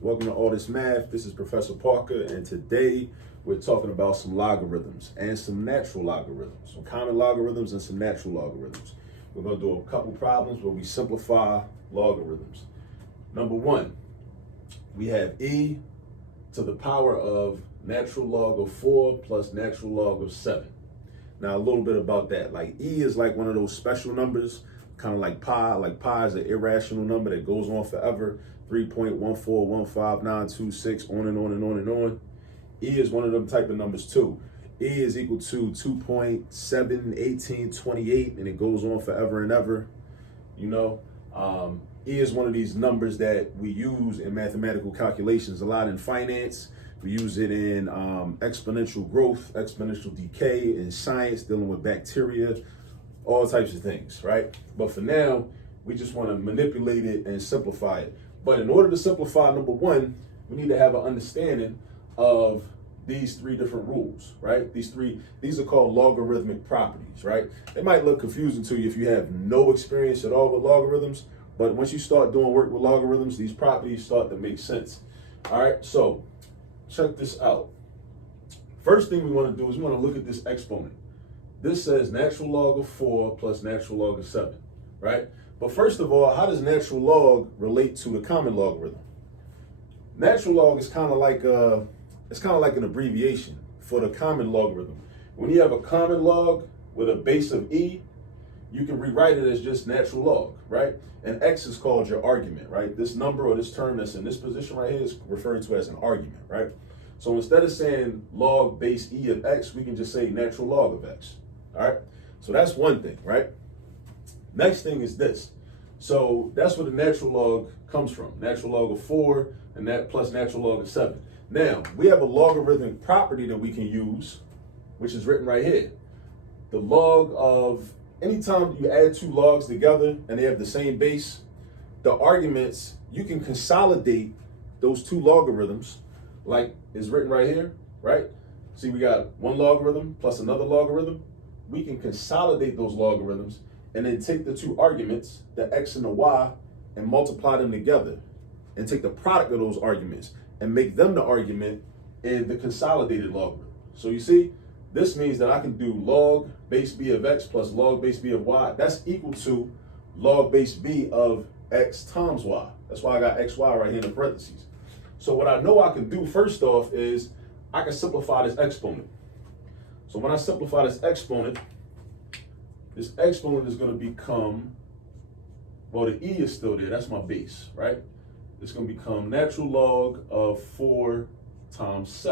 Welcome to All This Math. This is Professor Parker, and today we're talking about some logarithms and some natural logarithms, some common logarithms and some natural logarithms. We're going to do a couple problems where we simplify logarithms. Number one, we have e to the power of natural log of 4 plus natural log of 7. Now, a little bit about that. Like e is like one of those special numbers, kind of like pi. Like pi is an irrational number that goes on forever. 3.1415926, on and on and on and on. E is one of them type of numbers too. E is equal to 2.71828, and it goes on forever and ever. You know, E is one of these numbers that we use in mathematical calculations a lot in finance. We use it in exponential growth, exponential decay, in science, dealing with bacteria, all types of things, right? But for now, we just want to manipulate it and simplify it. But in order to simplify, number one, we need to have an understanding of these three different rules, right? These are called logarithmic properties, right? They might look confusing to you if you have no experience at all with logarithms, but once you start doing work with logarithms, these properties start to make sense. All right, so check this out. First thing we want to do is we want to look at this exponent. This says natural log of 4 plus natural log of 7, right? But first of all, how does natural log relate to the common logarithm? Natural log is kind of like an abbreviation for the common logarithm. When you have a common log with a base of e, you can rewrite it as just natural log, right? And x is called your argument, right? This number or this term that's in this position right here is referred to as an argument, right? So instead of saying log base e of x, we can just say natural log of x, all right? So that's one thing, right? Next thing is this. So that's where the natural log comes from. Natural log of 4 and that plus natural log of 7. Now, we have a logarithmic property that we can use, which is written right here. The log of, anytime you add two logs together and they have the same base, the arguments, you can consolidate those two logarithms like is written right here, right? See, we got one logarithm plus another logarithm. We can consolidate those logarithms and then take the two arguments, the x and the y, and multiply them together and take the product of those arguments and make them the argument in the consolidated logarithm. So you see, this means that I can do log base b of x plus log base b of y. That's equal to log base b of x times y. That's why I got xy right here in the parentheses. So what I know I can do first off is I can simplify this exponent. So when I simplify this exponent is going to become, well, the e is still there. That's my base, right? It's going to become natural log of 4 times 7.